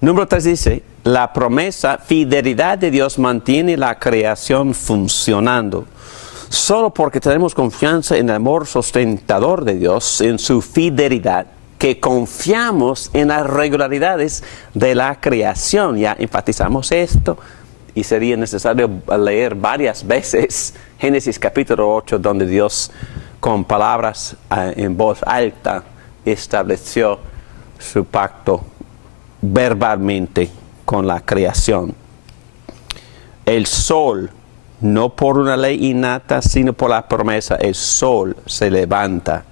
Número 3 dice, la promesa, fidelidad de Dios mantiene la creación funcionando. Solo porque tenemos confianza en el amor sustentador de Dios, en su fidelidad, que confiamos en las regularidades de la creación. Ya enfatizamos esto y sería necesario leer varias veces Génesis capítulo 8, donde Dios con palabras en voz alta estableció su pacto verbalmente con la creación. El sol, no por una ley innata, sino por la promesa, el sol se levanta.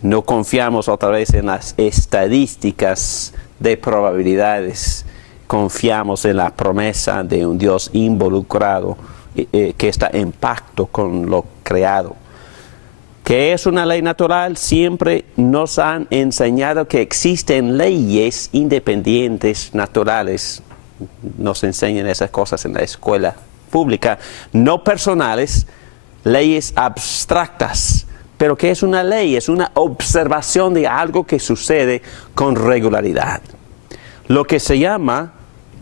No confiamos otra vez en las estadísticas de probabilidades. Confiamos en la promesa de un Dios involucrado que está en pacto con lo creado. ¿Qué es una ley natural? Siempre nos han enseñado que existen leyes independientes naturales. Nos enseñan esas cosas en la escuela pública, no personales, leyes abstractas. Pero ¿qué es una ley? Es una observación de algo que sucede con regularidad. Lo que se llama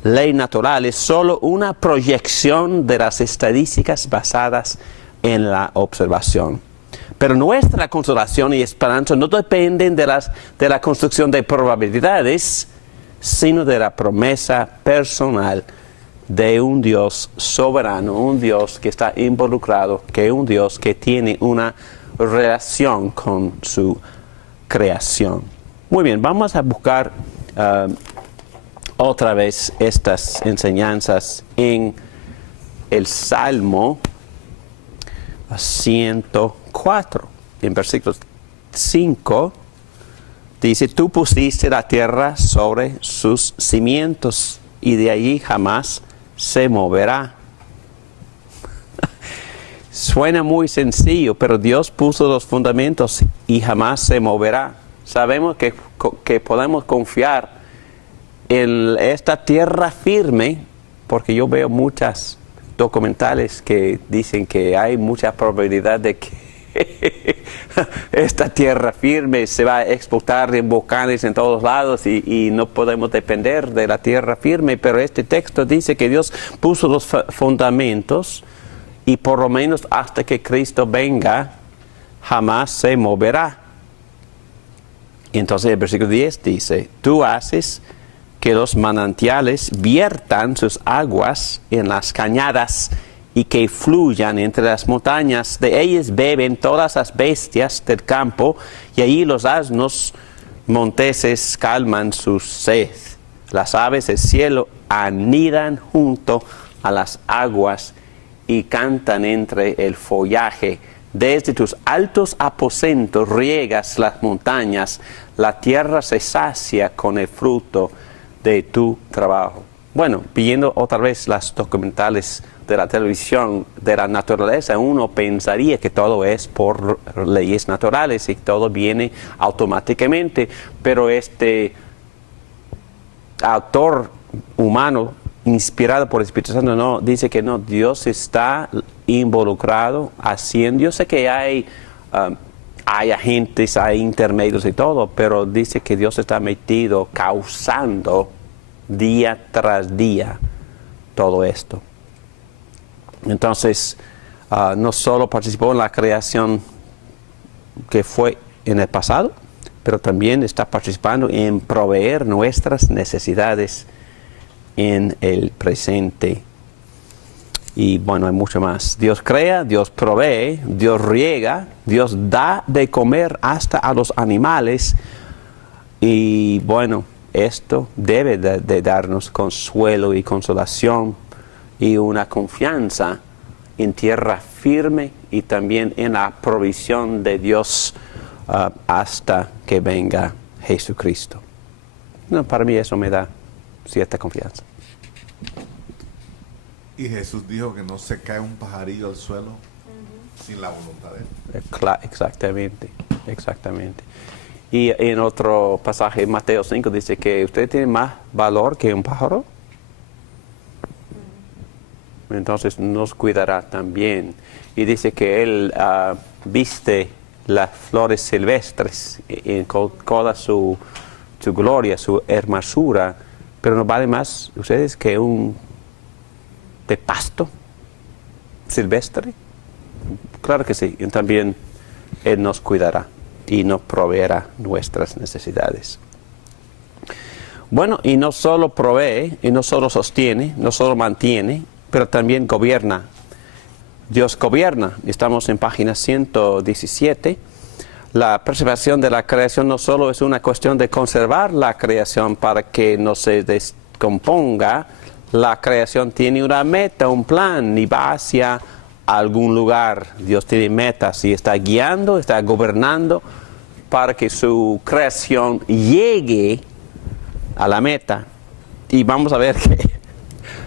ley natural es solo una proyección de las estadísticas basadas en la observación. Pero nuestra consolación y esperanza no dependen de la construcción de probabilidades, sino de la promesa personal de un Dios soberano, un Dios que está involucrado, que es un Dios que tiene una relación con su creación. Muy bien, vamos a buscar otra vez estas enseñanzas en el Salmo 104, en versículo 5, dice, tú pusiste la tierra sobre sus cimientos y de allí jamás se moverá. Suena muy sencillo, pero Dios puso los fundamentos y jamás se moverá. Sabemos que podemos confiar en esta tierra firme, porque yo veo muchas documentales que dicen que hay mucha probabilidad de que esta tierra firme se va a explotar en volcanes en todos lados y no podemos depender de la tierra firme, pero este texto dice que Dios puso los fundamentos y por lo menos hasta que Cristo venga jamás se moverá. Entonces el versículo 10 dice, tú haces que los manantiales viertan sus aguas en las cañadas y que fluyan entre las montañas. De ellas beben todas las bestias del campo y allí los asnos monteses calman su sed. Las aves del cielo anidan junto a las aguas y cantan entre el follaje. Desde tus altos aposentos riegas las montañas, la tierra se sacia con el fruto de tu trabajo. Bueno, viendo otra vez las documentales de la televisión de la naturaleza, uno pensaría que todo es por leyes naturales y todo viene automáticamente, pero este autor humano inspirado por el Espíritu Santo no dice que no, Dios está involucrado haciendo. Yo sé que hay agentes, hay intermedios y todo, pero dice que Dios está metido causando día tras día todo esto. Entonces, no solo participó en la creación que fue en el pasado, pero también está participando en proveer nuestras necesidades en el presente. Y bueno, hay mucho más. Dios crea, Dios provee, Dios riega, Dios da de comer hasta a los animales. Y bueno, esto debe de darnos consuelo y consolación y una confianza en tierra firme y también en la provisión de Dios hasta que venga Jesucristo. No, para mí eso me da cierta confianza. Y Jesús dijo que no se cae un pajarillo al suelo sin la voluntad de Él. Exactamente, exactamente. Y en otro pasaje, Mateo 5, dice que usted tiene más valor que un pájaro. Entonces nos cuidará también. Y dice que Él viste las flores silvestres en toda su gloria, su hermosura, pero no vale más ustedes que un de pasto silvestre. Claro que sí, y también Él nos cuidará y nos proveerá nuestras necesidades. Bueno, y no solo provee, y no solo sostiene, no solo mantiene, pero también gobierna. Dios gobierna. Estamos en página 117. La preservación de la creación no solo es una cuestión de conservar la creación para que no se descomponga. La creación tiene una meta, un plan, y va hacia algún lugar. Dios tiene metas y está guiando, está gobernando para que su creación llegue a la meta. Y vamos a ver que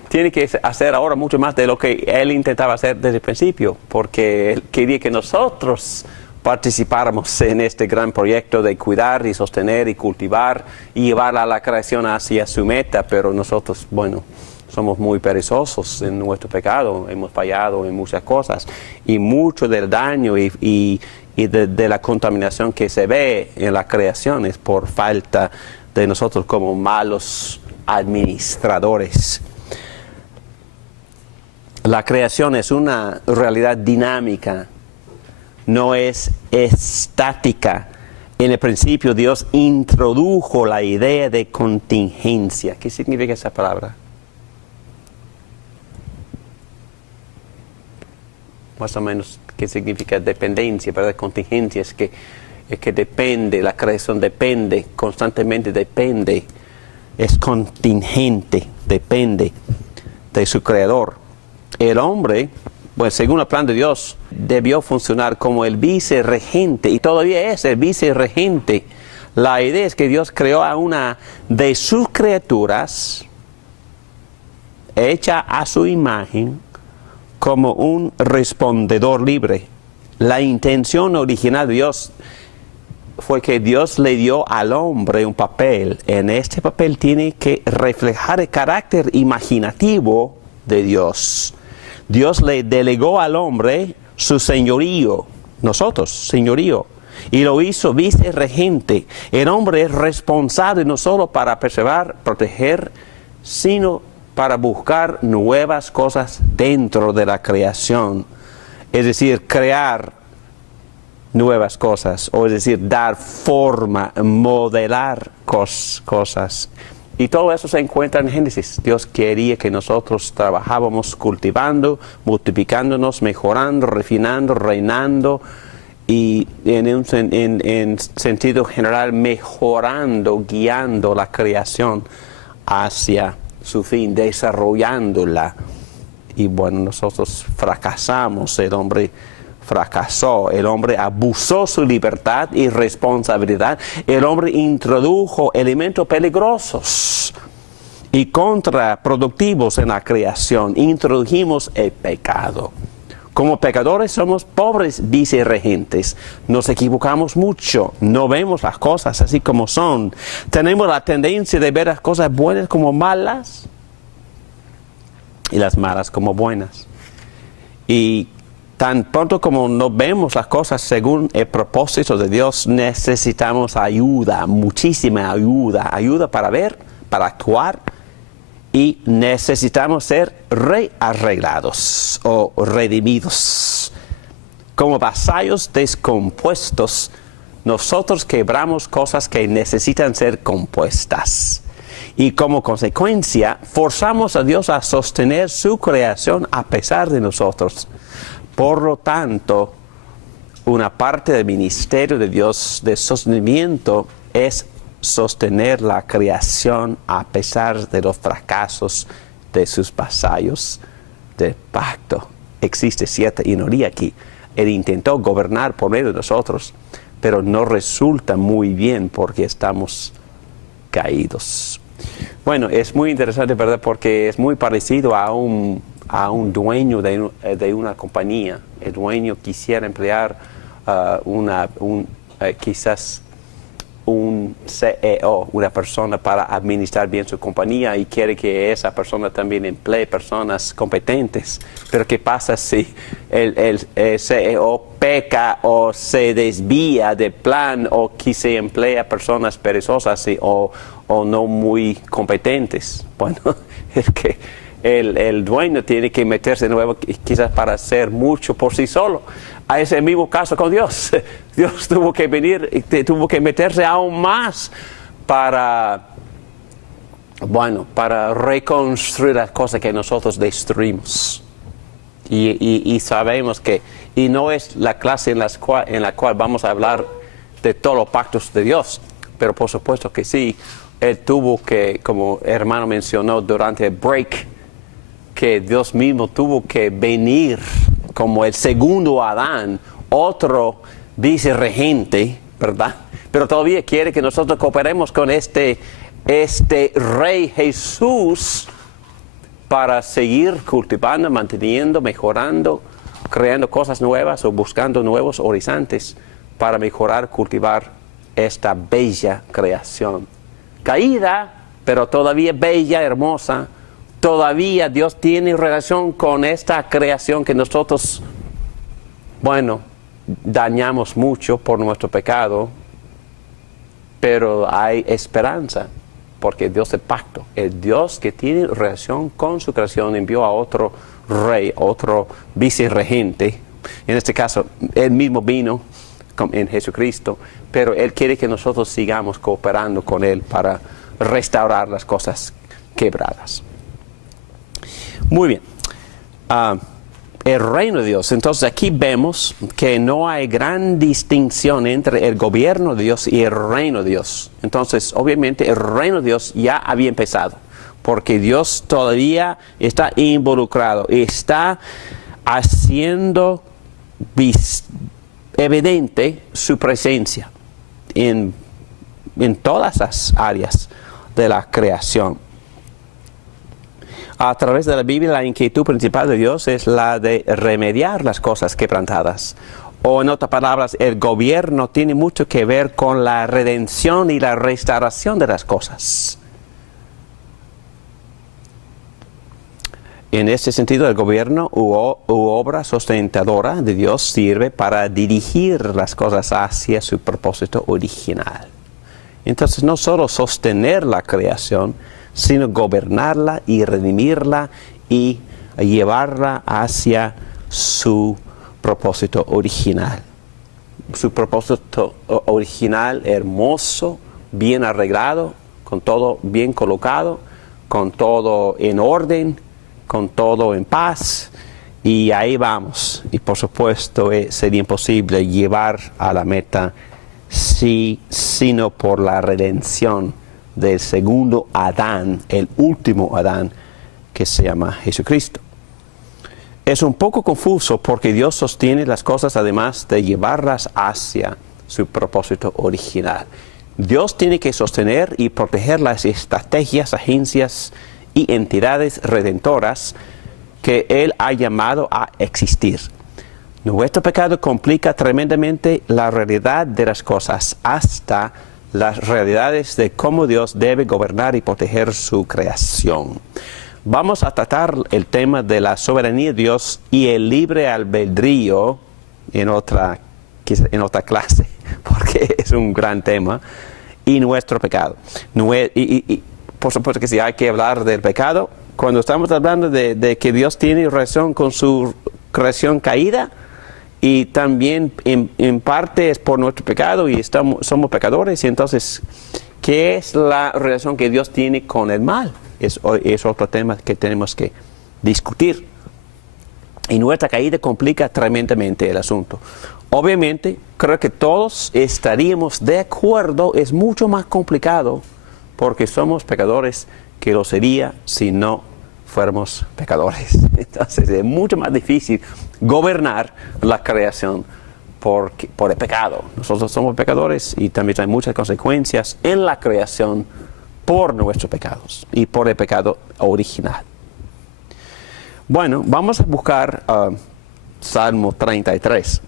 tiene que hacer ahora mucho más de lo que Él intentaba hacer desde el principio, porque Él quería que nosotros participáramos en este gran proyecto de cuidar y sostener y cultivar y llevar a la creación hacia su meta, pero nosotros, bueno, somos muy perezosos en nuestro pecado, hemos fallado en muchas cosas, y mucho del daño y de la contaminación que se ve en la creación es por falta de nosotros como malos administradores. La creación es una realidad dinámica, no es estática. En el principio Dios introdujo la idea de contingencia. ¿Qué significa esa palabra? Más o menos, ¿qué significa dependencia? ¿Verdad? Contingencia es que depende, la creación depende, constantemente depende, es contingente, depende de su creador. El hombre, pues según el plan de Dios, debió funcionar como el vicerregente, y todavía es el vicerregente. La idea es que Dios creó a una de sus criaturas, hecha a su imagen, como un respondedor libre. La intención original de Dios fue que Dios le dio al hombre un papel. En este papel tiene que reflejar el carácter imaginativo de Dios. Dios le delegó al hombre su señorío, nosotros, señorío, y lo hizo vicerregente. El hombre es responsable no solo para preservar, proteger, sino para buscar nuevas cosas dentro de la creación. Es decir, crear nuevas cosas, o es decir, dar forma, modelar cosas. Y todo eso se encuentra en Génesis. Dios quería que nosotros trabajábamos cultivando, multiplicándonos, mejorando, refinando, reinando y en sentido general mejorando, guiando la creación hacia su fin, desarrollándola. Y bueno, nosotros fracasamos, el hombre fracasó, el hombre abusó su libertad y responsabilidad, el hombre introdujo elementos peligrosos y contraproductivos en la creación, introdujimos el pecado. Como pecadores somos pobres vicerregentes, nos equivocamos mucho, no vemos las cosas así como son, tenemos la tendencia de ver las cosas buenas como malas y las malas como buenas. Y tan pronto como no vemos las cosas según el propósito de Dios, necesitamos ayuda, muchísima ayuda, ayuda para ver, para actuar, y necesitamos ser rearreglados o redimidos. Como vasallos descompuestos, nosotros quebramos cosas que necesitan ser compuestas. Y como consecuencia, forzamos a Dios a sostener su creación a pesar de nosotros. Por lo tanto, una parte del ministerio de Dios de sostenimiento es sostener la creación a pesar de los fracasos de sus vasallos del pacto. Existe cierta ironía aquí. Él intentó gobernar por medio de nosotros, pero no resulta muy bien porque estamos caídos. Bueno, es muy interesante, ¿verdad? Porque es muy parecido a un dueño de una compañía. El dueño quisiera emplear quizás un CEO, una persona para administrar bien su compañía y quiere que esa persona también emplee personas competentes. Pero ¿qué pasa si el CEO peca o se desvía del plan o que se emplea personas perezosas o no muy competentes? Bueno, es que el dueño tiene que meterse de nuevo quizás para hacer mucho por sí solo. A ese mismo caso con Dios. Dios tuvo que venir y tuvo que meterse aún más para reconstruir las cosas que nosotros destruimos. Y sabemos que, y no es la clase en la cual vamos a hablar de todos los pactos de Dios, pero por supuesto que sí, Él tuvo que, como hermano mencionó durante el break, que Dios mismo tuvo que venir como el segundo Adán, otro vicerregente, ¿verdad? Pero todavía quiere que nosotros cooperemos con este Rey Jesús para seguir cultivando, manteniendo, mejorando, creando cosas nuevas o buscando nuevos horizontes para mejorar, cultivar esta bella creación. Caída, pero todavía bella, hermosa. Todavía Dios tiene relación con esta creación que nosotros, dañamos mucho por nuestro pecado, pero hay esperanza, porque Dios es pacto. El Dios que tiene relación con su creación envió a otro rey, otro vicerregente. En este caso, Él mismo vino en Jesucristo, pero Él quiere que nosotros sigamos cooperando con Él para restaurar las cosas quebradas. Muy bien. El reino de Dios. Entonces aquí vemos que no hay gran distinción entre el gobierno de Dios y el reino de Dios. Entonces, obviamente, el reino de Dios ya había empezado, porque Dios todavía está involucrado, está haciendo evidente su presencia en todas las áreas de la creación. A través de la Biblia, la inquietud principal de Dios es la de remediar las cosas quebrantadas. O en otras palabras, el gobierno tiene mucho que ver con la redención y la restauración de las cosas. En este sentido, el gobierno u obra sustentadora de Dios sirve para dirigir las cosas hacia su propósito original. Entonces, no solo sostener la creación, sino gobernarla y redimirla y llevarla hacia su propósito original. Su propósito original hermoso, bien arreglado, con todo bien colocado, con todo en orden, con todo en paz, y ahí vamos. Y por supuesto sería imposible llevar a la meta sino por la redención del segundo Adán, el último Adán, que se llama Jesucristo. Es un poco confuso porque Dios sostiene las cosas además de llevarlas hacia su propósito original. Dios tiene que sostener y proteger las estrategias, agencias y entidades redentoras que Él ha llamado a existir. Nuestro pecado complica tremendamente la realidad de las cosas, hasta las realidades de cómo Dios debe gobernar y proteger su creación. Vamos a tratar el tema de la soberanía de Dios y el libre albedrío en otra clase, porque es un gran tema, y nuestro pecado. Y por supuesto que sí, hay que hablar del pecado. Cuando estamos hablando de que Dios tiene relación con su creación caída, y también en parte es por nuestro pecado y somos pecadores. Y entonces, ¿qué es la relación que Dios tiene con el mal? Es otro tema que tenemos que discutir. Y nuestra caída complica tremendamente el asunto. Obviamente, creo que todos estaríamos de acuerdo, es mucho más complicado porque somos pecadores que lo sería si no fuéramos pecadores. Entonces es mucho más difícil gobernar la creación por el pecado. Nosotros somos pecadores y también hay muchas consecuencias en la creación por nuestros pecados y por el pecado original. Bueno, vamos a buscar Salmo 33.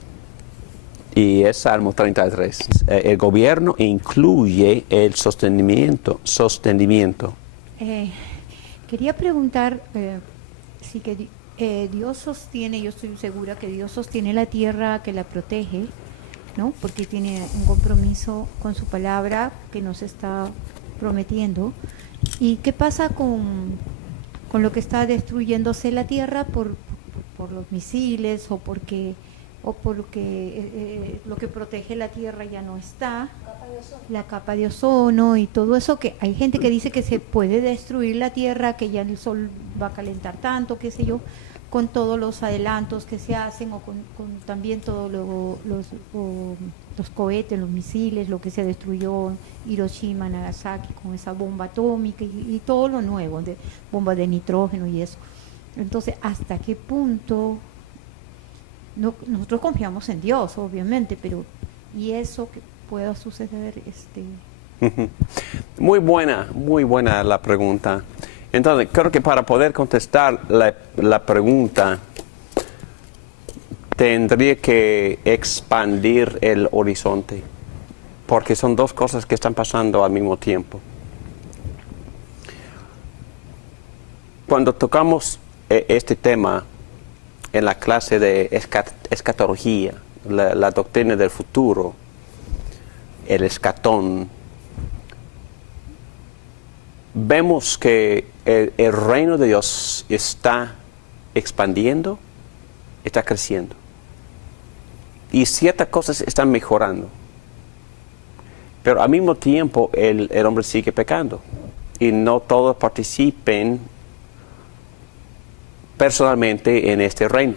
Y es Salmo 33. El gobierno incluye el sostenimiento. Quería preguntar si que Dios sostiene, yo estoy segura que Dios sostiene la tierra, que la protege, ¿no? Porque tiene un compromiso con su palabra que nos está prometiendo. ¿Y qué pasa con lo que está destruyéndose la tierra por los misiles o porque lo que protege la tierra ya no está, la capa de ozono y todo eso, que hay gente que dice que se puede destruir la tierra, que ya el sol va a calentar tanto, qué sé yo, con todos los adelantos que se hacen o con también todos los cohetes, los misiles, lo que se destruyó Hiroshima, Nagasaki con esa bomba atómica y todo lo nuevo, de bombas de nitrógeno y eso. Entonces, ¿hasta qué punto? No, nosotros confiamos en Dios, obviamente, pero ¿y eso que pueda suceder? Muy buena la pregunta. Entonces, creo que para poder contestar la pregunta, tendría que expandir el horizonte, porque son dos cosas que están pasando al mismo tiempo. Cuando tocamos este tema, en la clase de escatología, la doctrina del futuro, el escatón, vemos que el reino de Dios está expandiendo, está creciendo. Y ciertas cosas están mejorando. Pero al mismo tiempo el hombre sigue pecando. Y no todos participen personalmente en este reino.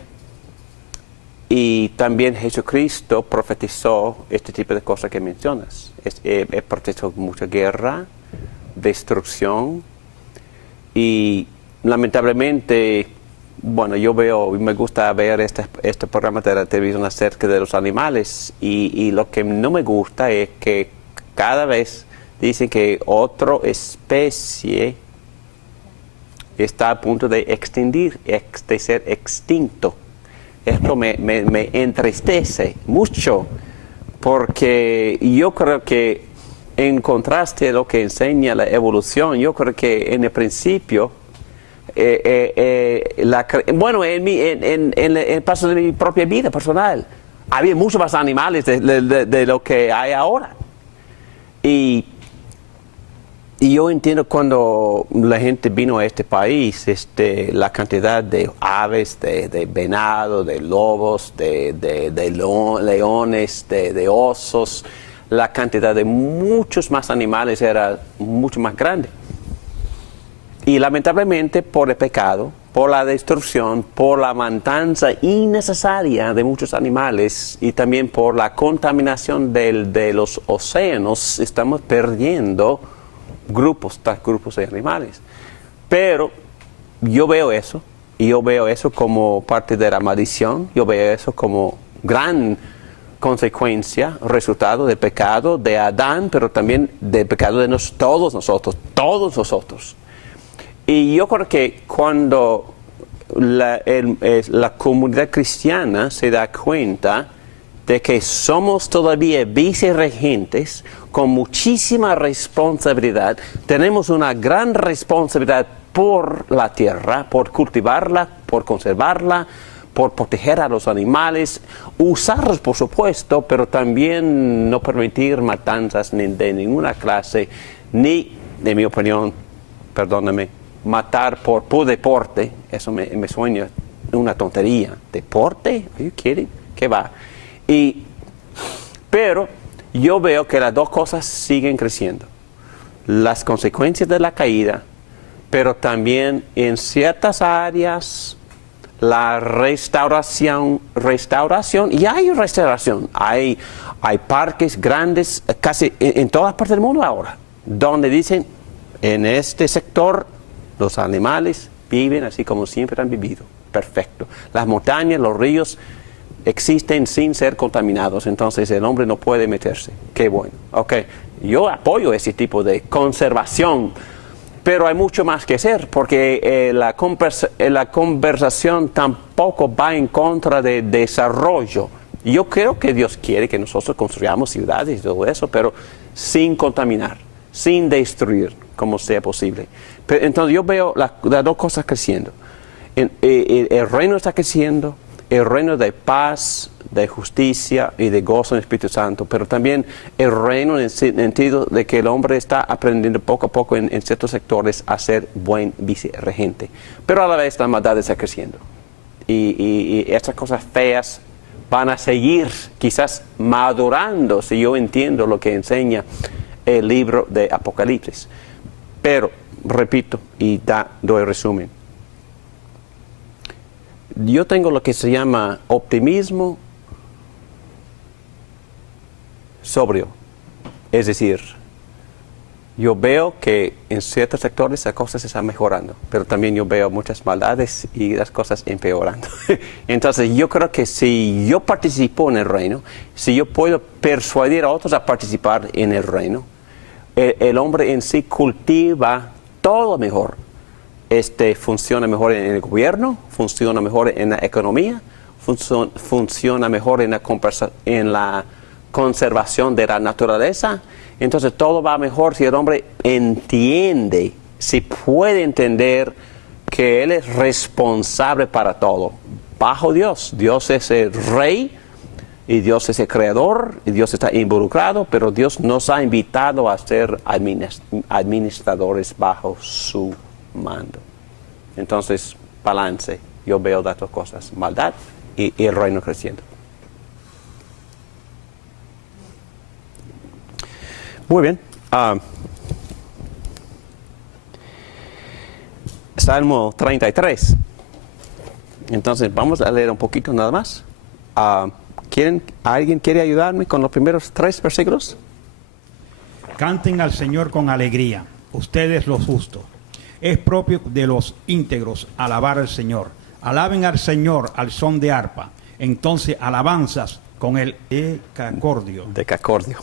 Y también Jesucristo profetizó este tipo de cosas que mencionas. Profetizó mucha guerra, destrucción, y lamentablemente, bueno, me gusta ver este programa de la televisión acerca de los animales, y lo que no me gusta es que cada vez dicen que otra especie está a punto de ser extinto. Esto me entristece mucho, porque yo creo que en contraste a lo que enseña la evolución, yo creo que en el principio, en el paso de mi propia vida personal, había muchos más animales de lo que hay ahora. Y yo entiendo cuando la gente vino a este país, la cantidad de aves, de venado, de lobos, de leones, de osos, la cantidad de muchos más animales era mucho más grande. Y lamentablemente por el pecado, por la destrucción, por la matanza innecesaria de muchos animales y también por la contaminación de los océanos, estamos perdiendo grupos de animales. Pero yo veo eso, y yo veo eso como parte de la maldición, yo veo eso como gran consecuencia, resultado del pecado de Adán, pero también del pecado de todos nosotros. Y yo creo que cuando la comunidad cristiana se da cuenta de que somos todavía vicerregentes con muchísima responsabilidad, tenemos una gran responsabilidad por la tierra, por cultivarla, por conservarla, por proteger a los animales, usarlos por supuesto, pero también no permitir matanzas ni de ninguna clase, ni, en mi opinión, perdóname, matar por deporte. Eso me suena una tontería. ¿Deporte? ¿Are you kidding? ¿Qué va? Pero yo veo que las dos cosas siguen creciendo. Las consecuencias de la caída, pero también en ciertas áreas la restauración, y hay restauración. Hay parques grandes casi en todas partes del mundo ahora, donde dicen, en este sector los animales viven así como siempre han vivido. Perfecto. Las montañas, los ríos existen sin ser contaminados, entonces el hombre no puede meterse. Qué bueno. Okay. Yo apoyo ese tipo de conservación, pero hay mucho más que hacer, porque la conversación tampoco va en contra de desarrollo. Yo creo que Dios quiere que nosotros construyamos ciudades y todo eso, pero sin contaminar, sin destruir, como sea posible. Pero, entonces yo veo las dos cosas creciendo. El reino está creciendo, el reino de paz, de justicia y de gozo en el Espíritu Santo, pero también el reino en el sentido de que el hombre está aprendiendo poco a poco en ciertos sectores a ser buen vicerregente. Pero a la vez la maldad está creciendo. Y estas cosas feas van a seguir quizás madurando, si yo entiendo lo que enseña el libro de Apocalipsis. Pero, repito, y doy resumen. Yo tengo lo que se llama optimismo sobrio. Es decir, yo veo que en ciertos sectores las cosas están mejorando, pero también yo veo muchas maldades y las cosas empeorando. Entonces yo creo que si yo participo en el reino, si yo puedo persuadir a otros a participar en el reino, el hombre en sí cultiva todo mejor. Funciona mejor en el gobierno, funciona mejor en la economía, funciona mejor en la conservación de la naturaleza. Entonces todo va mejor si el hombre entiende, si puede entender que él es responsable para todo. Bajo Dios, Dios es el rey y Dios es el creador y Dios está involucrado, pero Dios nos ha invitado a ser administradores bajo su mando. Entonces, balance. Yo veo las dos cosas, maldad y el reino creciendo. Muy bien. Salmo 33. Entonces, vamos a leer un poquito nada más. ¿Alguien quiere ayudarme con los primeros 3 versículos? Canten al Señor con alegría, ustedes los justos. Es propio de los íntegros alabar al Señor. Alaben al Señor al son de arpa. Entonces alabanzas con el decacordio. Decacordio.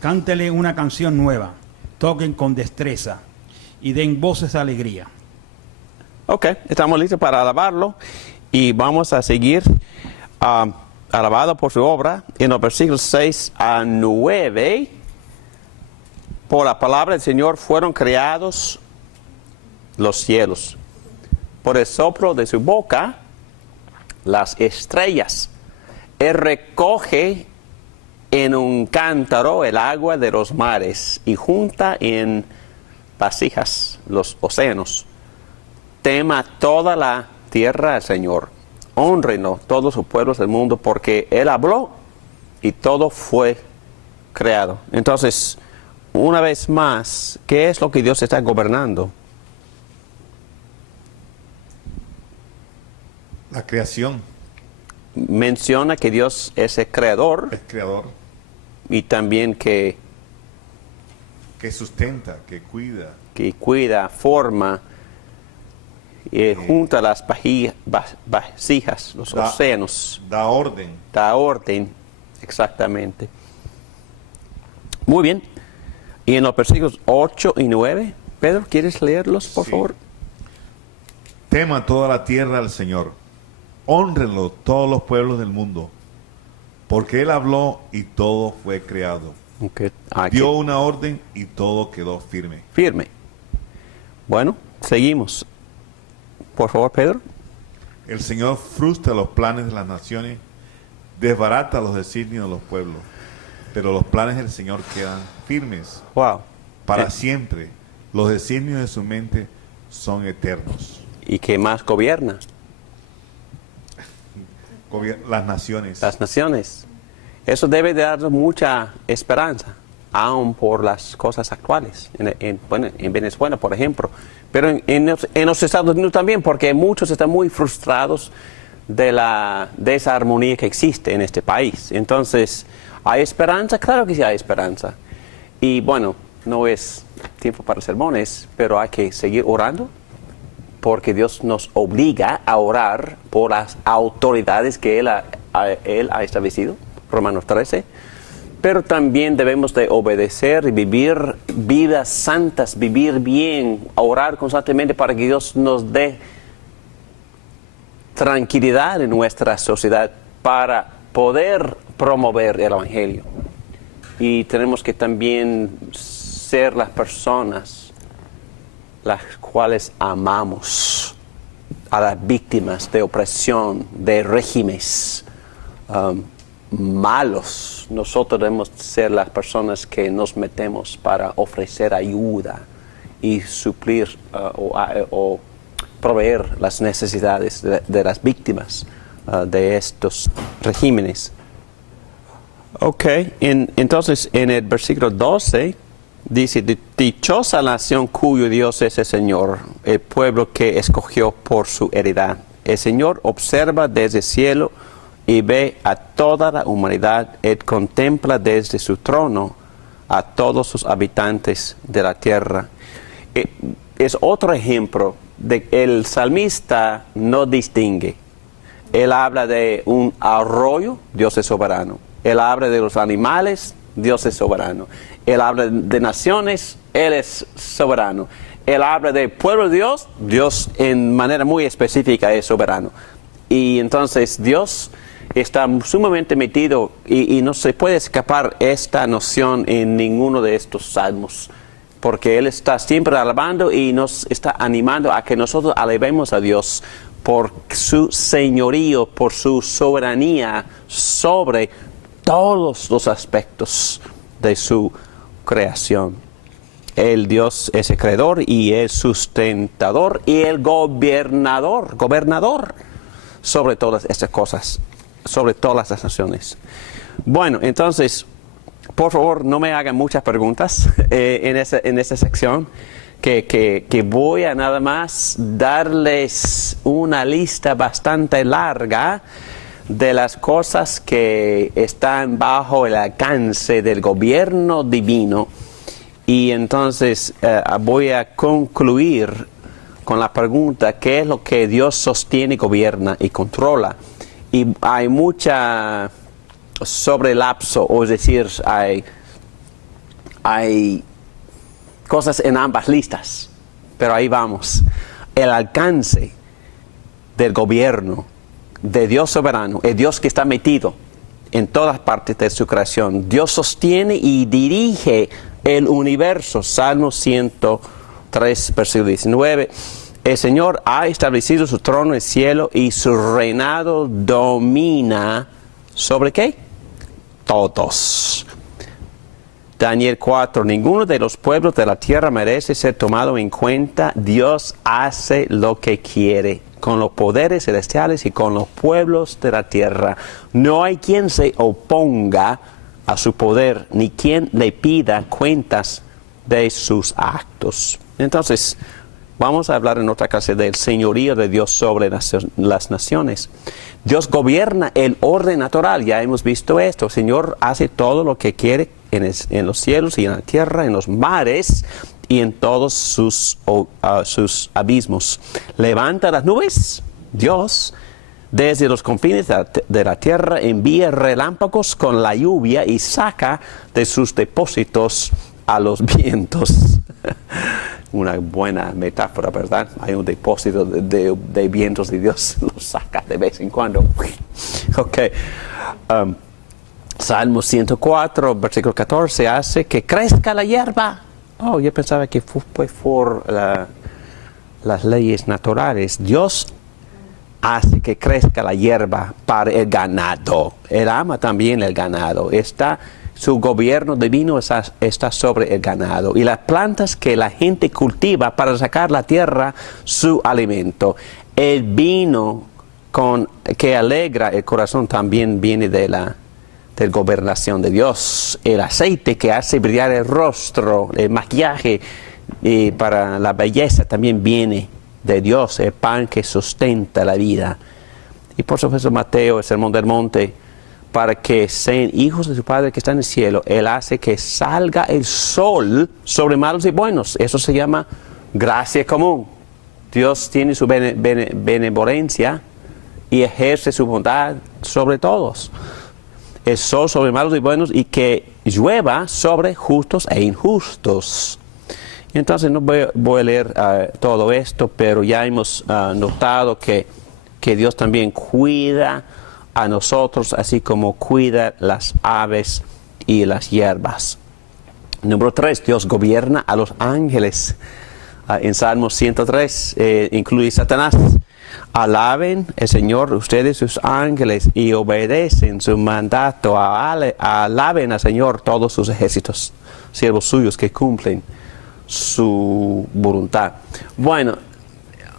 Cántele una canción nueva. Toquen con destreza y den voces de alegría. Ok, estamos listos para alabarlo y vamos a seguir alabado por su obra en los versículos 6 a 9. Por la palabra del Señor fueron creados los cielos. Por el soplo de su boca, las estrellas. Él recoge en un cántaro el agua de los mares y junta en vasijas los océanos. Tema toda la tierra al Señor. Hónrenlo todos los pueblos del mundo, porque Él habló y todo fue creado. Entonces, una vez más, ¿qué es lo que Dios está gobernando? La creación. Menciona que Dios es el creador. Es creador. Y también que sustenta, que cuida. Que cuida, forma, junta las vasijas, los océanos. Da orden. Da orden, exactamente. Muy bien. Y en los versículos 8 y 9, Pedro, ¿quieres leerlos, por favor? Tema toda la tierra al Señor. Hónrenlo todos los pueblos del mundo, porque Él habló y todo fue creado. Okay. Dio una orden y todo quedó firme. Firme. Bueno, seguimos. Por favor, Pedro. El Señor frustra los planes de las naciones, desbarata los designios de los pueblos, pero los planes del Señor quedan firmes. Wow. Para siempre. Los designios de su mente son eternos. ¿Y qué más gobierna? Las naciones. Las naciones. Eso debe de darnos mucha esperanza, aun por las cosas actuales. En Venezuela, por ejemplo. Pero en los Estados Unidos también, porque muchos están muy frustrados de esa armonía que existe en este país. Entonces, ¿hay esperanza? Claro que sí hay esperanza. Y bueno, no es tiempo para sermones, pero hay que seguir orando, porque Dios nos obliga a orar por las autoridades que Él ha establecido, Romanos 13, pero también debemos de obedecer y vivir vidas santas, vivir bien, orar constantemente para que Dios nos dé tranquilidad en nuestra sociedad para poder promover el Evangelio. Y tenemos que también ser las personas las cuales amamos a las víctimas de opresión, de regímenes malos. Nosotros debemos ser las personas que nos metemos para ofrecer ayuda y suplir o proveer las necesidades de las víctimas de estos regímenes. Ok, entonces en el versículo 12 dice, dichosa la nación cuyo Dios es el Señor, el pueblo que escogió por su heredad. El Señor observa desde el cielo y ve a toda la humanidad, Él contempla desde su trono a todos sus habitantes de la tierra. Es otro ejemplo de que el salmista no distingue. Él habla de un arroyo, Dios es soberano. Él habla de los animales, Dios es soberano. Él habla de naciones, Él es soberano. Él habla de pueblo de Dios, Dios en manera muy específica es soberano. Y entonces Dios está sumamente metido y no se puede escapar esta noción en ninguno de estos salmos. Porque Él está siempre alabando y nos está animando a que nosotros alabemos a Dios por su señorío, por su soberanía sobre todos los aspectos de su creación. El Dios es el creador y el sustentador y el gobernador sobre todas estas cosas, sobre todas las naciones. Bueno, entonces, por favor, no me hagan muchas preguntas en esa sección, que voy a nada más darles una lista bastante larga de las cosas que están bajo el alcance del gobierno divino. Y entonces voy a concluir con la pregunta, ¿qué es lo que Dios sostiene, gobierna y controla? Y hay mucha sobrelapso, o es decir, hay cosas en ambas listas, pero ahí vamos. El alcance del gobierno de Dios soberano, el Dios que está metido en todas partes de su creación. Dios sostiene y dirige el universo. Salmo 103, versículo 19. El Señor ha establecido su trono en el cielo y su reinado domina ¿sobre qué? Todos. Daniel 4. Ninguno de los pueblos de la tierra merece ser tomado en cuenta. Dios hace lo que quiere con los poderes celestiales y con los pueblos de la tierra. No hay quien se oponga a su poder, ni quien le pida cuentas de sus actos. Entonces, vamos a hablar en otra clase del señorío de Dios sobre las naciones. Dios gobierna el orden natural, ya hemos visto esto. El Señor hace todo lo que quiere en los cielos y en la tierra, en los mares y en todos sus abismos. Levanta las nubes, Dios, desde los confines de la tierra, envía relámpagos con la lluvia y saca de sus depósitos a los vientos. Una buena metáfora, ¿verdad? Hay un depósito de vientos y Dios los saca de vez en cuando. Ok. Salmo 104, versículo 14, hace que crezca la hierba. Oh, yo pensaba que fue por las leyes naturales. Dios hace que crezca la hierba para el ganado. Él ama también el ganado. Su gobierno divino está sobre el ganado. Y las plantas que la gente cultiva para sacar la tierra su alimento. El vino que alegra el corazón también viene de la gobernación de Dios. El aceite que hace brillar el rostro, el maquillaje para la belleza también viene de Dios. El pan que sustenta la vida. Y por supuesto Mateo, el Sermón del Monte, para que sean hijos de su Padre que está en el cielo. Él hace que salga el sol sobre malos y buenos. Eso se llama gracia común. Dios tiene su benevolencia y ejerce su bondad sobre todos. El sol sobre malos y buenos y que llueva sobre justos e injustos. Entonces no voy a leer todo esto, pero ya hemos notado que Dios también cuida a nosotros, así como cuida las aves y las hierbas. Número 3, Dios gobierna a los ángeles. En Salmos 103 incluye Satanás. Alaben el Señor ustedes sus ángeles y obedecen su mandato. Alaben al Señor todos sus ejércitos, siervos suyos que cumplen su voluntad. Bueno,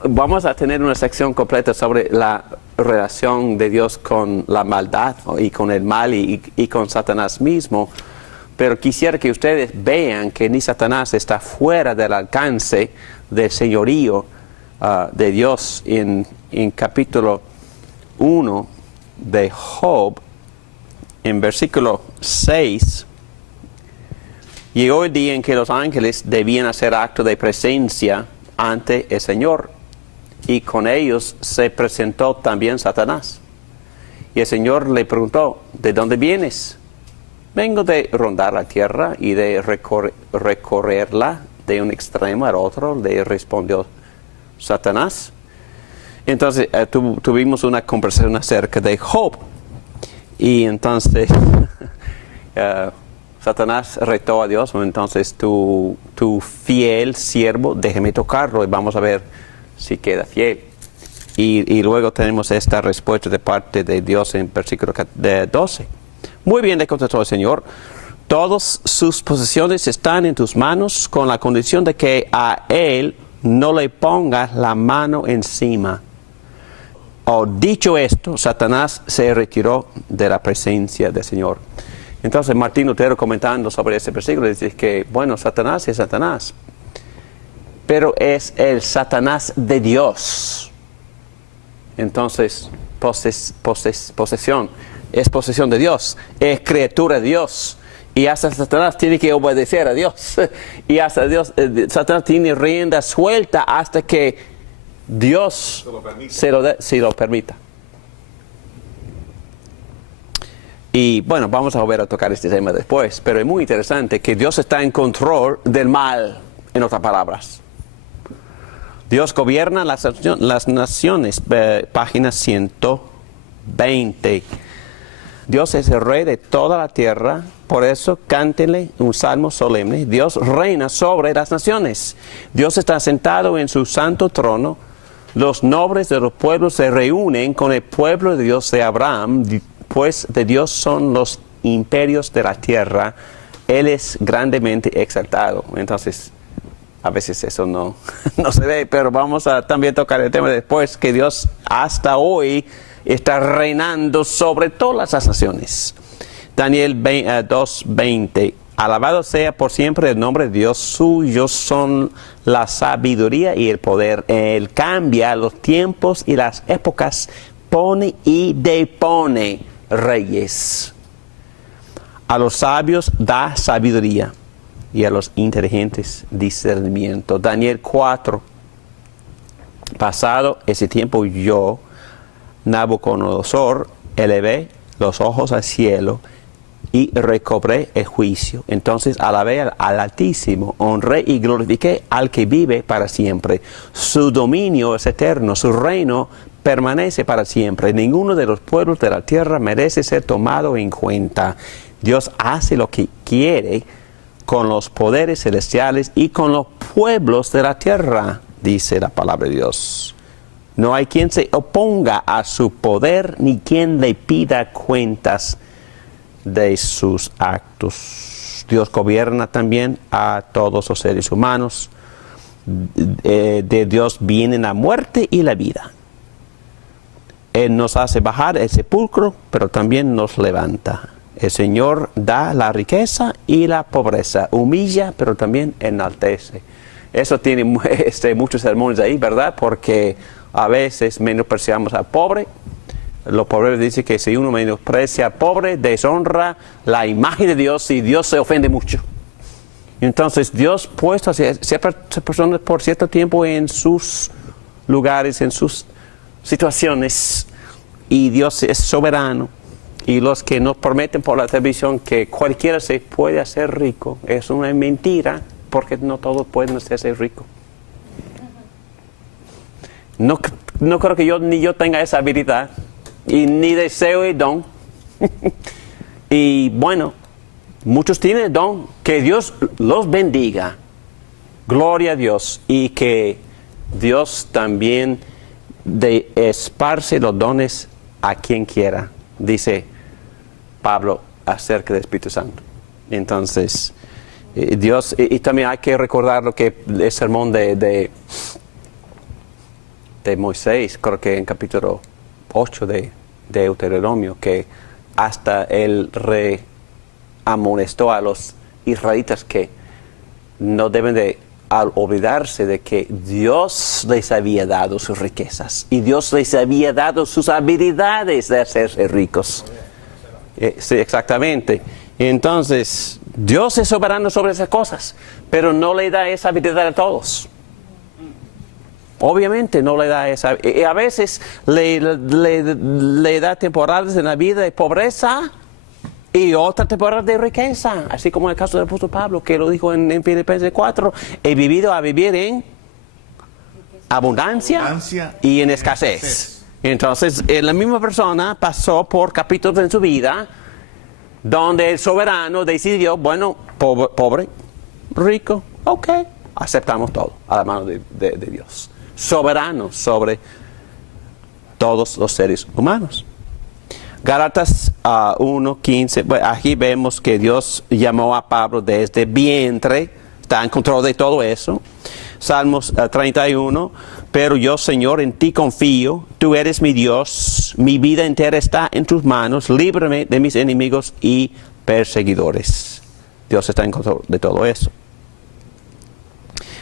vamos a tener una sección completa sobre la relación de Dios con la maldad y con el mal y con Satanás mismo. Pero quisiera que ustedes vean que ni Satanás está fuera del alcance del señorío de Dios. En capítulo 1 de Job, en versículo 6, llegó el día en que los ángeles debían hacer acto de presencia ante el Señor, y con ellos se presentó también Satanás. Y el Señor le preguntó, ¿de dónde vienes? Vengo de rondar la tierra y de recorrerla de un extremo al otro, le respondió Satanás. Entonces tuvimos una conversación acerca de Job. Y entonces Satanás retó a Dios, entonces tu fiel siervo, déjeme tocarlo y vamos a ver si queda fiel. Y luego tenemos esta respuesta de parte de Dios en versículo 12. Muy bien, le contestó el Señor, todas sus posesiones están en tus manos, con la condición de que a él no le pongas la mano encima. Dicho esto, Satanás se retiró de la presencia del Señor. Entonces Martín Lutero, comentando sobre ese versículo, dice que, bueno, Satanás es Satanás, pero es el Satanás de Dios. Entonces, posesión. Es posesión de Dios, es criatura de Dios, y hasta Satanás tiene que obedecer a Dios, y hasta Satanás tiene rienda suelta hasta que Dios se lo permita. Y bueno, vamos a volver a tocar este tema después, pero es muy interesante que Dios está en control del mal, en otras palabras. Dios gobierna las naciones, página 120. Dios es el rey de toda la tierra, por eso cántenle un salmo solemne. Dios reina sobre las naciones. Dios está sentado en su santo trono. Los nobles de los pueblos se reúnen con el pueblo de Dios de Abraham, pues de Dios son los imperios de la tierra. Él es grandemente exaltado. Entonces, a veces eso no se ve, pero vamos a también tocar el tema después, que Dios hasta hoy está reinando sobre todas las naciones. Daniel 2:20. Alabado sea por siempre el nombre de Dios, suyos son la sabiduría y el poder. Él cambia los tiempos y las épocas, pone y depone reyes. A los sabios da sabiduría y a los inteligentes discernimiento. Daniel 4. Pasado ese tiempo yo, Nabucodonosor, elevé los ojos al cielo y recobré el juicio. Entonces alabé al Altísimo, honré y glorifiqué al que vive para siempre. Su dominio es eterno, su reino permanece para siempre. Ninguno de los pueblos de la tierra merece ser tomado en cuenta. Dios hace lo que quiere con los poderes celestiales y con los pueblos de la tierra, dice la palabra de Dios. No hay quien se oponga a su poder, ni quien le pida cuentas de sus actos. Dios gobierna también a todos los seres humanos. De Dios vienen la muerte y la vida. Él nos hace bajar el sepulcro, pero también nos levanta. El Señor da la riqueza y la pobreza. Humilla, pero también enaltece. Eso tiene muchos sermones ahí, ¿verdad? Porque a veces menospreciamos al pobre. Los pobres dicen que si uno menosprecia al pobre, deshonra la imagen de Dios y Dios se ofende mucho. Entonces Dios puesto a ciertas personas por cierto tiempo en sus lugares, en sus situaciones, y Dios es soberano. Y los que nos prometen por la televisión que cualquiera se puede hacer rico, es una mentira, porque no todos pueden hacerse ricos. No creo que ni yo tenga esa habilidad, y ni deseo el don. Y bueno, muchos tienen el don. Que Dios los bendiga. Gloria a Dios. Y que Dios también esparce los dones a quien quiera, dice Pablo acerca del Espíritu Santo. Entonces, Dios, y también hay que recordar lo que el sermón de Moisés, creo que en capítulo 8 de Deuteronomio, que hasta él amonestó a los israelitas que no deben de olvidarse de que Dios les había dado sus riquezas y Dios les había dado sus habilidades de hacerse ricos. Sí, exactamente. Entonces, Dios es soberano sobre esas cosas, pero no le da esa habilidad a todos. Obviamente no le da esa. A veces le da temporadas en la vida de pobreza y otra temporada de riqueza, así como en el caso del apóstol Pablo, que lo dijo en Filipenses 4, he vivido a vivir en abundancia y en escasez. Entonces, la misma persona pasó por capítulos en su vida donde el soberano decidió, bueno, pobre, rico, ok, aceptamos todo a la mano de Dios. Soberano sobre todos los seres humanos. Gálatas 1:15, bueno, aquí vemos que Dios llamó a Pablo desde vientre, está en control de todo eso. Salmos 31, pero yo, Señor, en ti confío, tú eres mi Dios, mi vida entera está en tus manos, líbrame de mis enemigos y perseguidores. Dios está en control de todo eso.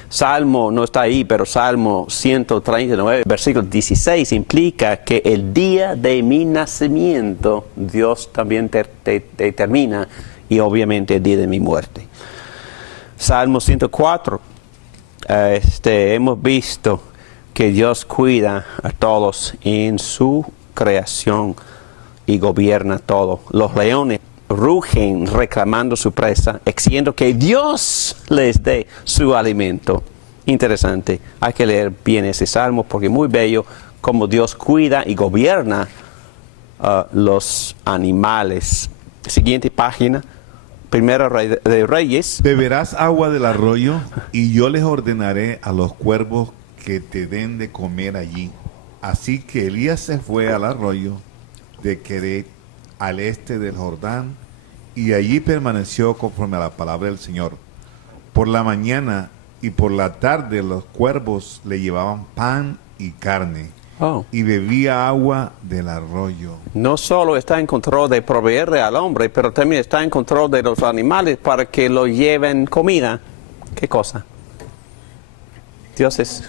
Salmo no está ahí, pero Salmo 139, versículo 16, implica que el día de mi nacimiento Dios también determina, y obviamente el día de mi muerte. Salmo 104, hemos visto que Dios cuida a todos en su creación y gobierna todo. Los leones rugen reclamando su presa, exigiendo que Dios les dé su alimento. Interesante, hay que leer bien ese salmo porque es muy bello como Dios cuida y gobierna los animales. Siguiente página, Primera de Reyes. Beberás agua del arroyo y yo les ordenaré a los cuervos que te den de comer allí. Así que Elías se fue al arroyo de Queret, al este del Jordán, y allí permaneció conforme a la palabra del Señor. Por la mañana y por la tarde los cuervos le llevaban pan y carne, y bebía agua del arroyo. No solo está en control de proveerle al hombre, pero también está en control de los animales para que lo lleven comida. ¿Qué cosa? Dios es...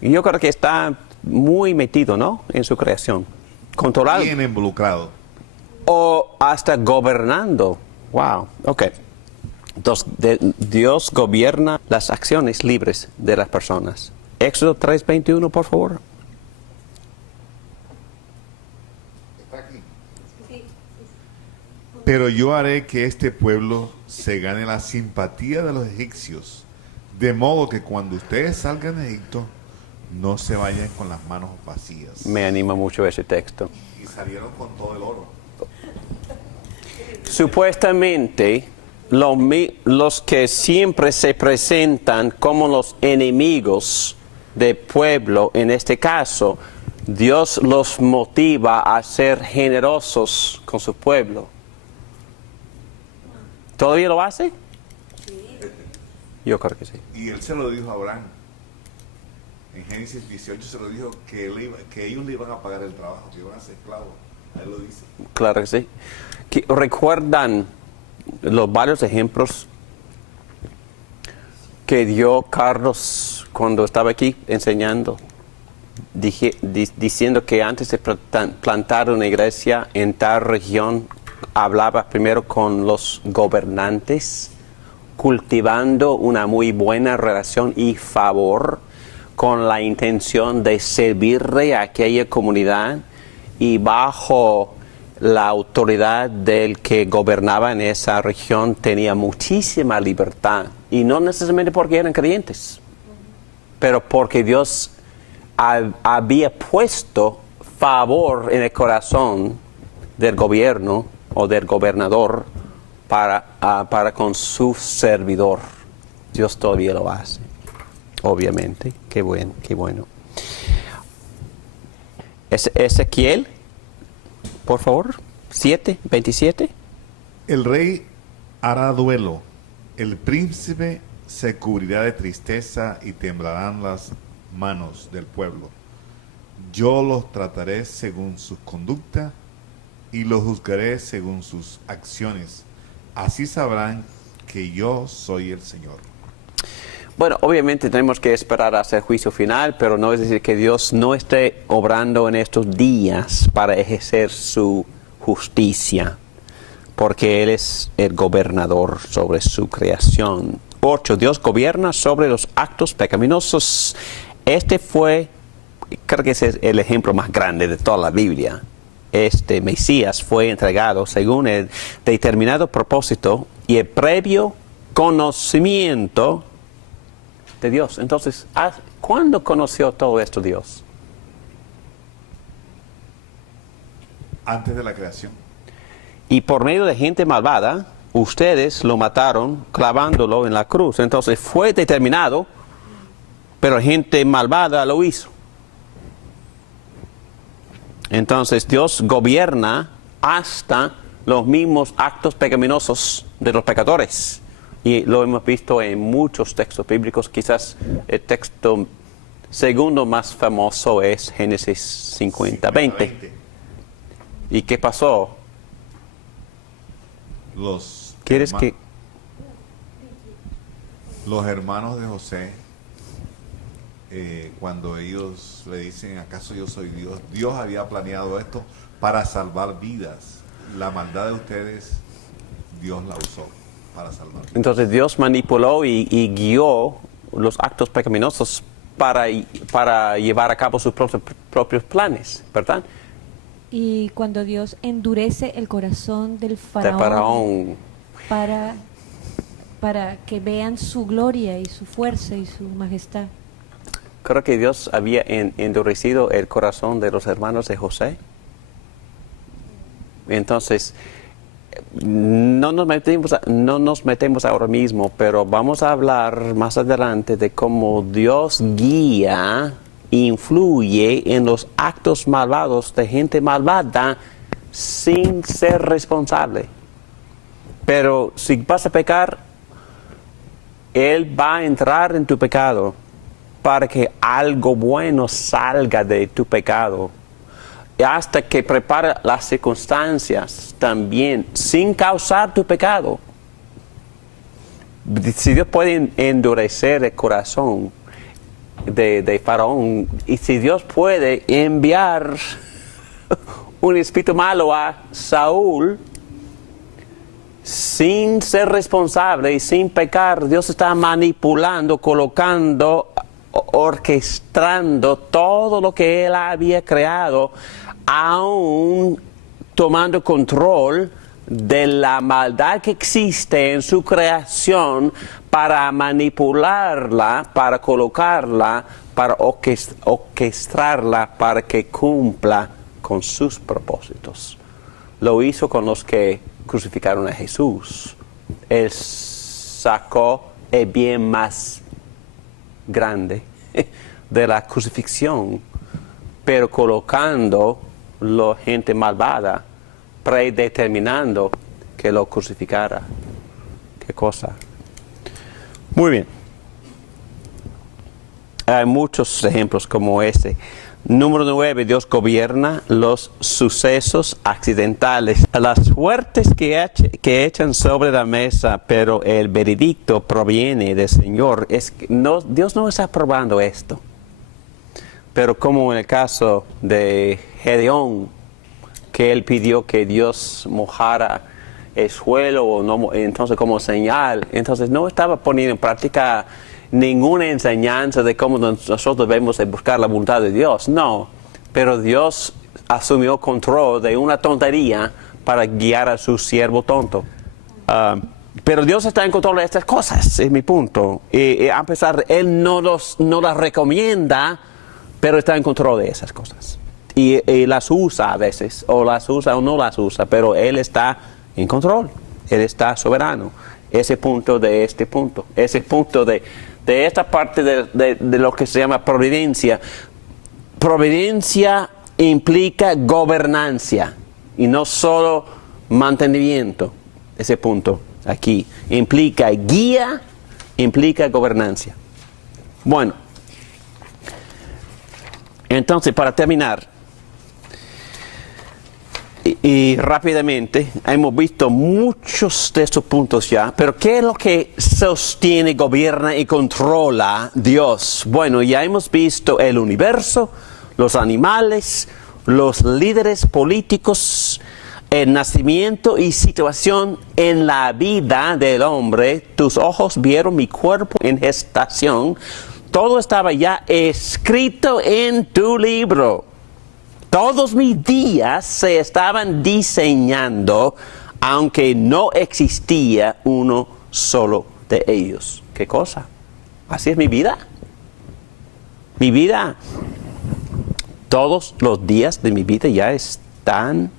Yo creo que está muy metido, ¿no?, en su creación. Controlado. Bien involucrado. O hasta gobernando. Wow, ok. Entonces, Dios gobierna las acciones libres de las personas. Éxodo 3:21, por favor. Está aquí. Pero yo haré que este pueblo se gane la simpatía de los egipcios, de modo que cuando ustedes salgan de Egipto, no se vayan con las manos vacías. Me anima mucho ese texto. Y salieron con todo el oro. Supuestamente, los que siempre se presentan como los enemigos del pueblo, en este caso, Dios los motiva a ser generosos con su pueblo. ¿Todavía lo hace? Sí. Yo creo que sí. Y él se lo dijo a Abraham. En Génesis 18 se lo dijo que ellos le iban a pagar el trabajo, que iban a ser esclavos. Él lo dice. Claro que sí. ¿Recuerdan los varios ejemplos que dio Carlos cuando estaba aquí enseñando? Diciendo que antes de plantar una iglesia en tal región, hablaba primero con los gobernantes, cultivando una muy buena relación y favor con la intención de servirle a aquella comunidad, y bajo la autoridad del que gobernaba en esa región tenía muchísima libertad, y no necesariamente porque eran creyentes, pero porque Dios había puesto favor en el corazón del gobierno o del gobernador para con su servidor. Dios todavía lo hace, obviamente. Qué bueno, qué bueno. Ezequiel, por favor, 7:27. El rey hará duelo, el príncipe se cubrirá de tristeza y temblarán las manos del pueblo. Yo los trataré según sus conductas y los juzgaré según sus acciones. Así sabrán que yo soy el Señor. Bueno, obviamente tenemos que esperar hasta el juicio final, pero no es decir que Dios no esté obrando en estos días para ejercer su justicia, porque Él es el gobernador sobre su creación. 8. Dios gobierna sobre los actos pecaminosos. Creo que ese es el ejemplo más grande de toda la Biblia. Este Mesías fue entregado según el determinado propósito y el previo conocimiento de Dios. Entonces, ¿cuándo conoció todo esto Dios? Antes de la creación. Y por medio de gente malvada, ustedes lo mataron clavándolo en la cruz. Entonces fue determinado, pero gente malvada lo hizo. Entonces Dios gobierna hasta los mismos actos pecaminosos de los pecadores. Y lo hemos visto en muchos textos bíblicos. Quizás el texto segundo más famoso es Génesis 50:20. ¿Y qué pasó? Los hermanos de José, cuando ellos le dicen, ¿acaso yo soy Dios? Dios había planeado esto para salvar vidas. La maldad de ustedes, Dios la usó para salvar vidas. Entonces Dios manipuló y guió los actos pecaminosos para llevar a cabo sus propios planes, ¿verdad? Y cuando Dios endurece el corazón del faraón, para que vean su gloria y su fuerza y su majestad. Creo que Dios había endurecido el corazón de los hermanos de José. Entonces, no nos metemos ahora mismo, pero vamos a hablar más adelante de cómo Dios guía, influye en los actos malvados de gente malvada sin ser responsable. Pero si vas a pecar, Él va a entrar en tu pecado para que algo bueno salga de tu pecado, hasta que prepara las circunstancias también, sin causar tu pecado. Si Dios puede endurecer el corazón de Faraón, y si Dios puede enviar un espíritu malo a Saúl sin ser responsable y sin pecar, Dios está manipulando, colocando, orquestando todo lo que Él había creado, aún tomando control de la maldad que existe en su creación para manipularla, para colocarla, para orquestarla para que cumpla con sus propósitos. Lo hizo con los que crucificaron a Jesús. Él sacó el bien más grande de la crucifixión, pero colocando la gente malvada, predeterminando que lo crucificara. ¿Qué cosa? Muy bien. Hay muchos ejemplos como este. Número 9, Dios gobierna los sucesos accidentales. Las suertes que echan sobre la mesa, pero el veredicto proviene del Señor. Dios no está probando esto. Pero como en el caso de Gedeón, que él pidió que Dios mojara el suelo, o no, entonces como señal, entonces no estaba poniendo en práctica ninguna enseñanza de cómo nosotros debemos de buscar la voluntad de Dios, no, pero Dios asumió control de una tontería para guiar a su siervo tonto. Pero Dios está en control de estas cosas, es mi punto. A pesar, Él no las recomienda pero está en control de esas cosas. Y las usa a veces, o las usa o no las usa, pero Él está en control, Él está soberano. Ese punto de este punto, ese punto de esta parte de lo que se llama providencia. Providencia implica gobernancia y no solo mantenimiento. Ese punto aquí implica guía, implica gobernancia. Bueno, entonces para terminar, y rápidamente, hemos visto muchos de estos puntos ya, pero ¿qué es lo que sostiene, gobierna y controla Dios? Bueno, ya hemos visto el universo, los animales, los líderes políticos, el nacimiento y situación en la vida del hombre. Tus ojos vieron mi cuerpo en gestación. Todo estaba ya escrito en tu libro. Todos mis días se estaban diseñando, aunque no existía uno solo de ellos. ¿Qué cosa? Así es mi vida. Mi vida, todos los días de mi vida ya están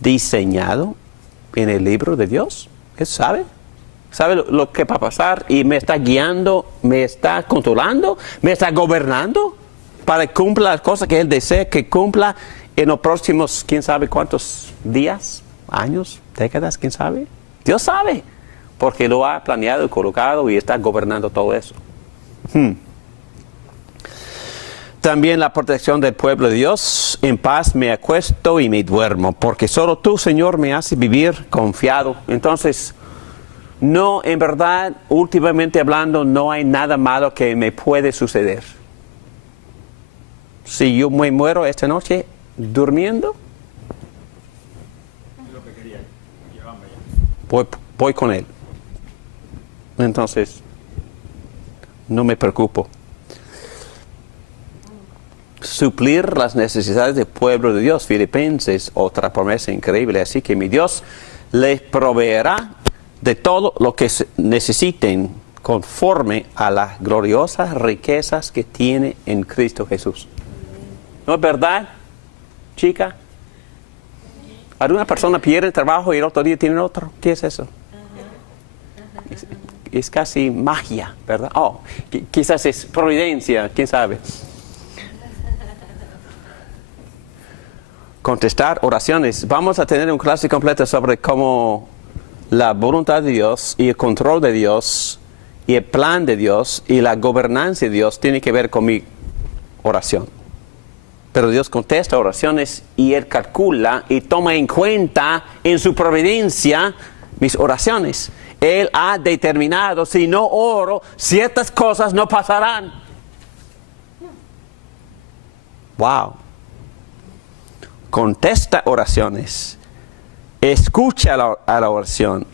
diseñados en el libro de Dios. Él sabe. Sabe lo que va a pasar y me está guiando, me está controlando, me está gobernando para que cumpla las cosas que Él desea que cumpla en los próximos, quién sabe cuántos días, años, décadas, quién sabe. Dios sabe, porque lo ha planeado y colocado y está gobernando todo eso. También la protección del pueblo de Dios. En paz me acuesto y me duermo, porque solo tú, Señor, me haces vivir confiado. Entonces, no, en verdad, últimamente hablando, no hay nada malo que me puede suceder. Si yo me muero esta noche durmiendo, voy con Él. Entonces, no me preocupo. Suplir las necesidades del pueblo de Dios. Filipenses, otra promesa increíble. Así que mi Dios les proveerá de todo lo que necesiten conforme a las gloriosas riquezas que tiene en Cristo Jesús. ¿No es verdad, chica? ¿Alguna persona pierde el trabajo y el otro día tiene otro? ¿Qué es eso? Es casi magia, ¿verdad? Oh, quizás es providencia, quién sabe. Contestar oraciones. Vamos a tener un clase completo sobre cómo la voluntad de Dios y el control de Dios y el plan de Dios y la gobernanza de Dios tiene que ver con mi oración. Pero Dios contesta oraciones y Él calcula y toma en cuenta en su providencia mis oraciones. Él ha determinado, si no oro, ciertas cosas no pasarán. Wow. Contesta oraciones. Escucha a la oración.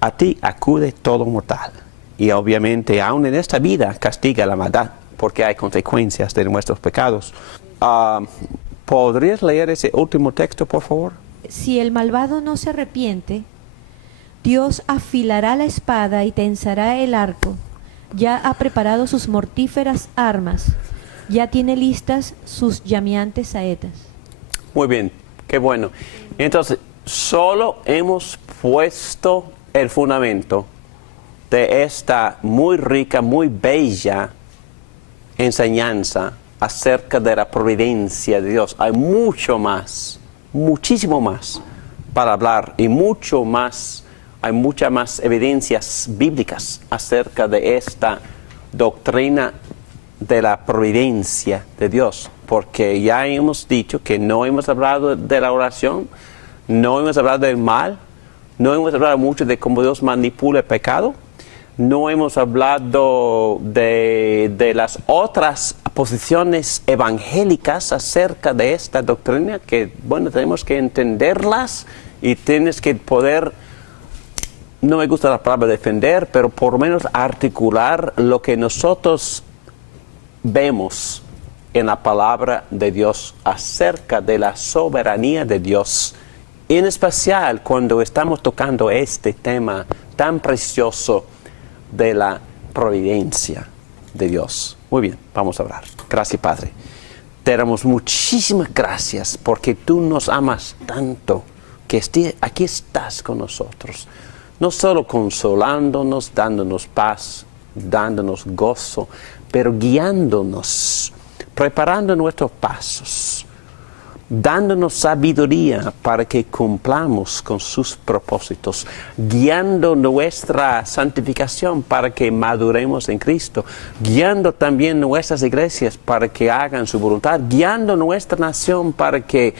A ti acude todo mortal. Y obviamente, aún en esta vida, castiga la maldad, porque hay consecuencias de nuestros pecados. ¿Podrías leer ese último texto, por favor? Si el malvado no se arrepiente, Dios afilará la espada y tensará el arco. Ya ha preparado sus mortíferas armas. Ya tiene listas sus llameantes saetas. Muy bien, qué bueno. Entonces, solo hemos puesto el fundamento de esta muy rica, muy bella enseñanza acerca de la providencia de Dios. Hay mucho más, muchísimo más para hablar y mucho más, hay muchas más evidencias bíblicas acerca de esta doctrina de la providencia de Dios, porque ya hemos dicho que no hemos hablado de la oración, no hemos hablado del mal, no hemos hablado mucho de cómo Dios manipula el pecado, no hemos hablado de las otras posiciones evangélicas acerca de esta doctrina, que bueno, tenemos que entenderlas y tienes que poder, no me gusta la palabra defender, pero por lo menos articular lo que nosotros vemos en la palabra de Dios acerca de la soberanía de Dios, en especial cuando estamos tocando este tema tan precioso de la providencia de Dios. Muy bien, vamos a orar. Gracias, Padre. Te damos muchísimas gracias porque tú nos amas tanto que aquí estás con nosotros. No solo consolándonos, dándonos paz, dándonos gozo, pero guiándonos, preparando nuestros pasos, dándonos sabiduría para que cumplamos con sus propósitos, guiando nuestra santificación para que maduremos en Cristo, guiando también nuestras iglesias para que hagan su voluntad, guiando nuestra nación para que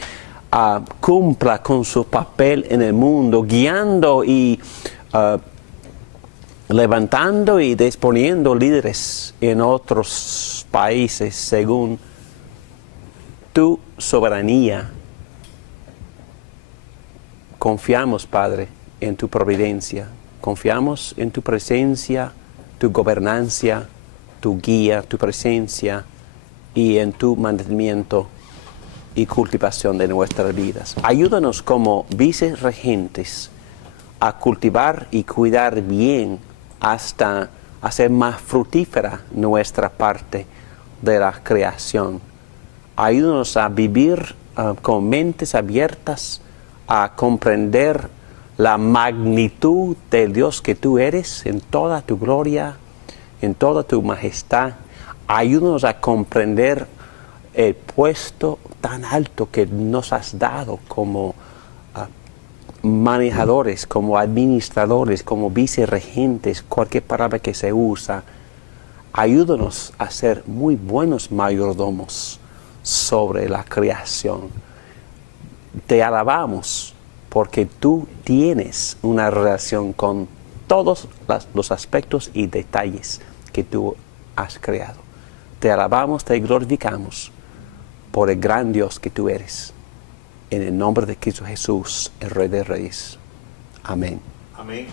cumpla con su papel en el mundo, guiando y levantando y disponiendo líderes en otros países según tu soberanía. Confiamos, Padre, en tu providencia, confiamos en tu presencia, tu gobernancia, tu guía, tu presencia y en tu mantenimiento y cultivación de nuestras vidas. Ayúdanos como vicerregentes a cultivar y cuidar bien hasta hacer más fructífera nuestra parte de la creación. Ayúdanos a vivir con mentes abiertas, a comprender la magnitud del Dios que tú eres en toda tu gloria, en toda tu majestad. Ayúdanos a comprender el puesto tan alto que nos has dado como manejadores, como administradores, como vicerregentes, cualquier palabra que se usa. Ayúdanos a ser muy buenos mayordomos sobre la creación. Te alabamos porque tú tienes una relación con todos los aspectos y detalles que tú has creado. Te alabamos, te glorificamos por el gran Dios que tú eres. En el nombre de Cristo Jesús, el Rey de Reyes. Amén. Amén.